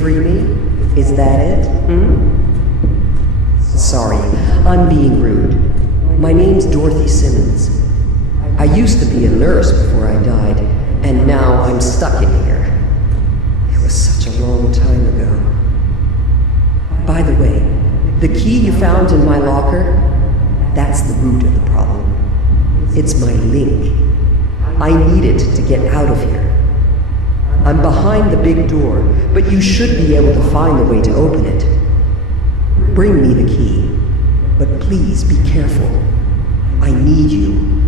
free me? Is that it? Sorry, I'm being rude. My name's Dorothy Simmons. I used to be a nurse before I died, and now I'm stuck in here. It was such a long time ago. By the way, the key you found in my locker, that's the root of the problem. It's my link. I need it to get out of here. I'm behind the big door, but you should be able to find a way to open it. Bring me the key, but please be careful. I need you.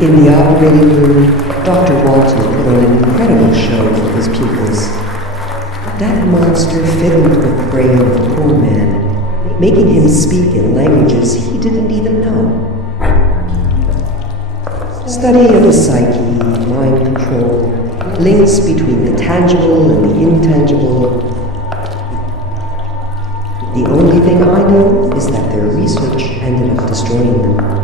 In the operating room, Dr. Walton put on an incredible show for his pupils. That monster fiddled with the brain of the poor man, making him speak in languages he didn't even know. Study of the psyche, mind control, links between the tangible and the intangible. The only thing I know is that their research ended up destroying them.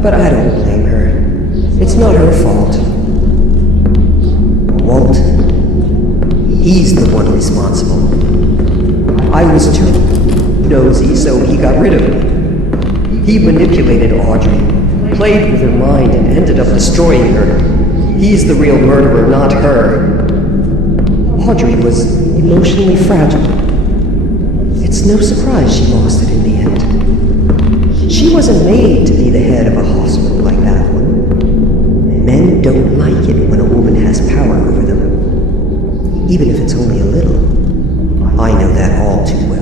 But I don't blame her. It's not her fault. Walton, he's the one responsible. I was too nosy, so he got rid of me. He manipulated Audrey, played with her mind, and ended up destroying her. He's the real murderer, not her. Audrey was emotionally fragile. It's no surprise she lost it in the end. She wasn't made to be the head of a hospital like that one. Men don't like it when a woman has power over them, even if it's only a little. I know that all too well.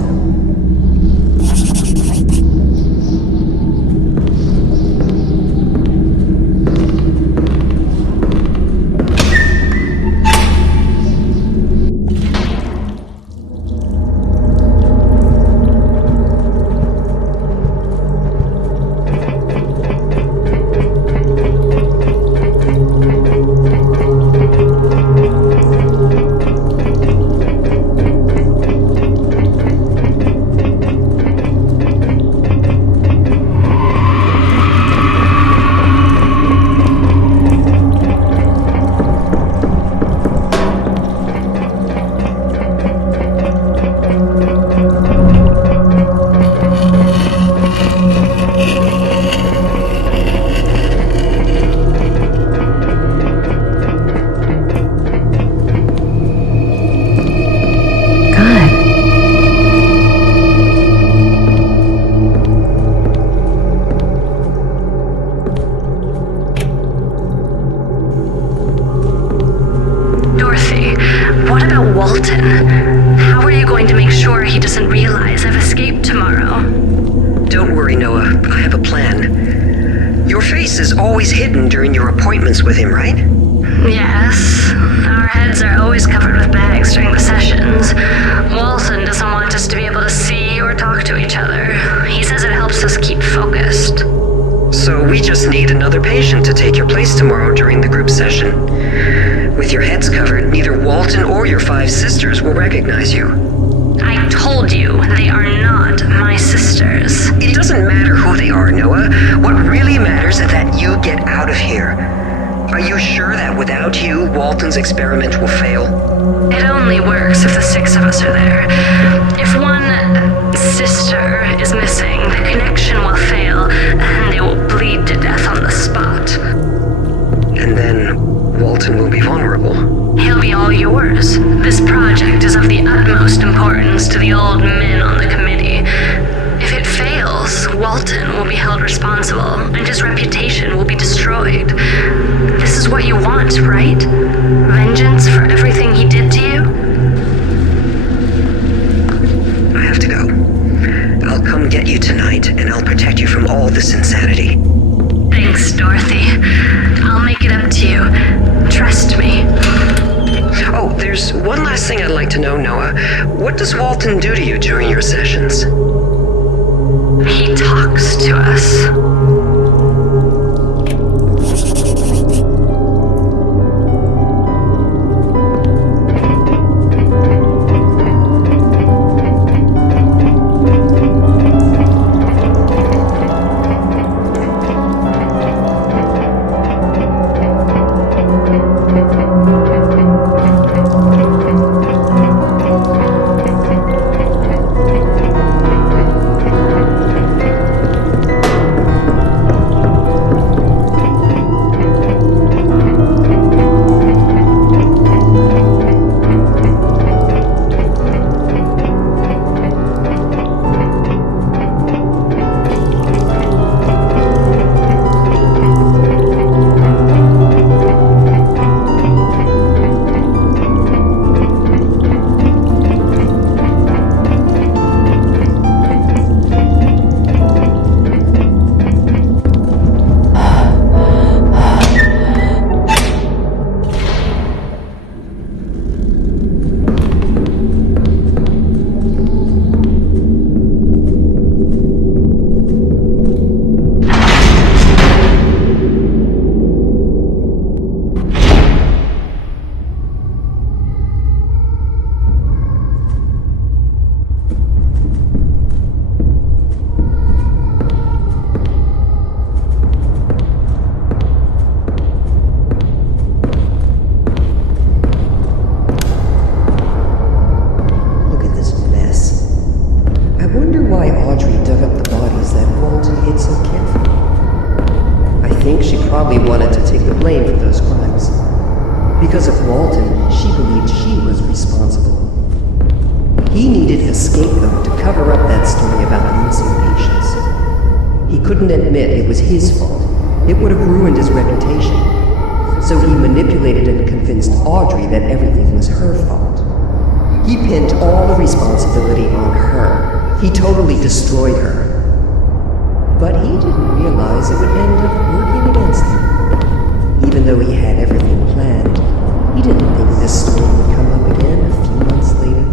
With him, right? Yes. Our heads are always covered with bags during the sessions. Walton doesn't want us to be able to see or talk to each other. He says it helps us keep focused. So we just need another patient to take your place tomorrow during the group session. With your heads covered, neither Walton or your 5 sisters will recognize you. I told you, they are not my sisters. It doesn't matter who they are, Noah. What really matters is that you get out of here. Are you sure that without you, Walton's experiment will fail? It only works if the 6 of us are there. If one sister is missing, the connection will fail, and they will bleed to death on the spot. And then Walton will be vulnerable. He'll be all yours. This project is of the utmost importance to the old men on the committee. If it fails, Walton will be held responsible, and his reputation will be destroyed. This is what you want, right? Vengeance for everything he did to you? I have to go. I'll come get you tonight, and I'll protect you from all this insanity. Thanks, Dorothy. I'll make it up to you. Trust me. Oh, there's one last thing I'd like to know, Noah. What does Walton do to you during your sessions? He talks to us. think she probably wanted to take the blame for those crimes. Because of Walton, she believed she was responsible. He needed a scapegoat to cover up that story about the missing patients. He couldn't admit it was his fault. It would have ruined his reputation. So he manipulated and convinced Audrey that everything was her fault. He pinned all the responsibility on her. He totally destroyed her. But he didn't realize it would end up working against him. Even though he had everything planned, he didn't think this story would come up again a few months later.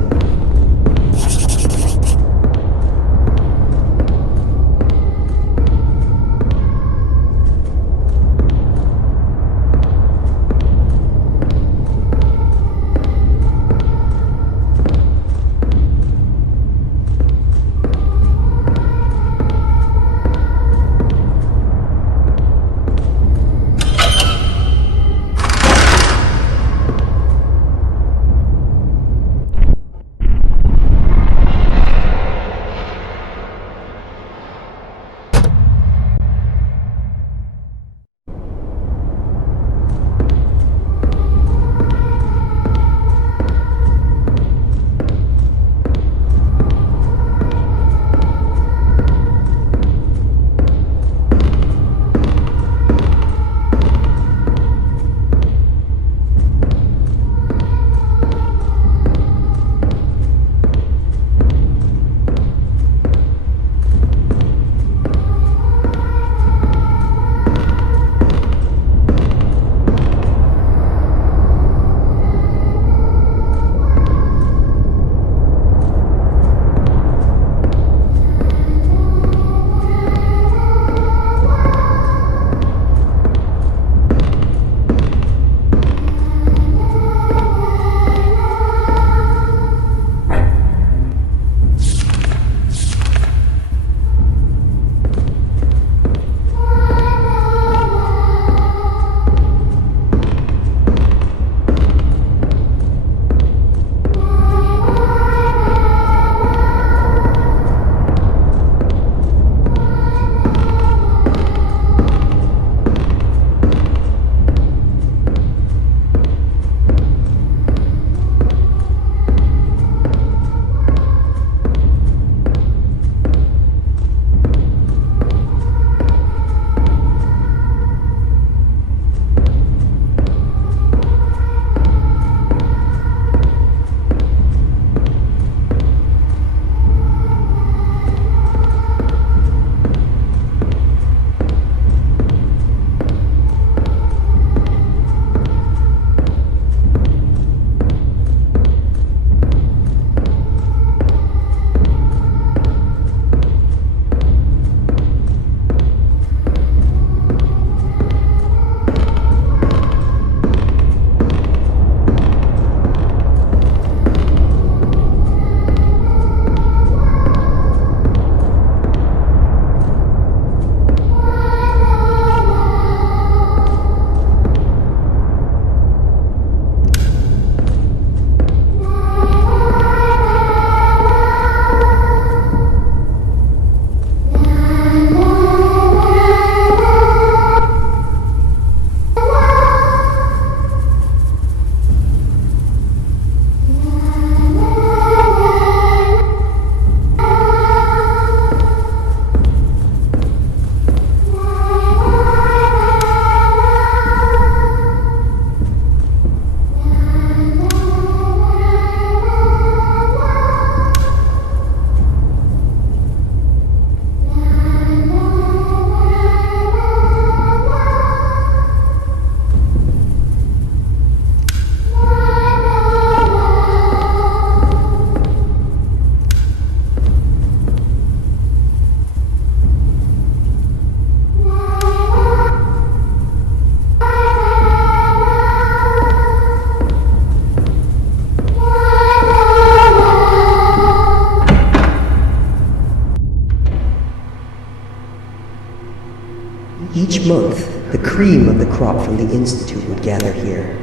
Each month, the cream of the crop from the Institute would gather here.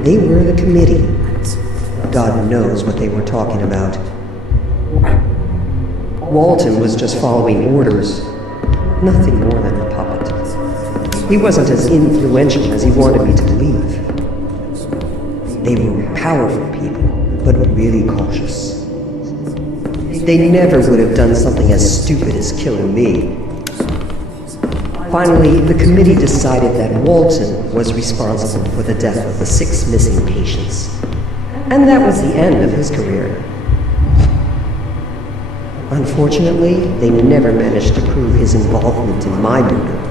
They were the committee. God knows what they were talking about. Walton was just following orders. Nothing more than a puppet. He wasn't as influential as he wanted me to believe. They were powerful people, but really cautious. They never would have done something as stupid as killing me. Finally, the committee decided that Walton was responsible for the death of the 6 missing patients. And that was the end of his career. Unfortunately, they never managed to prove his involvement in my murder.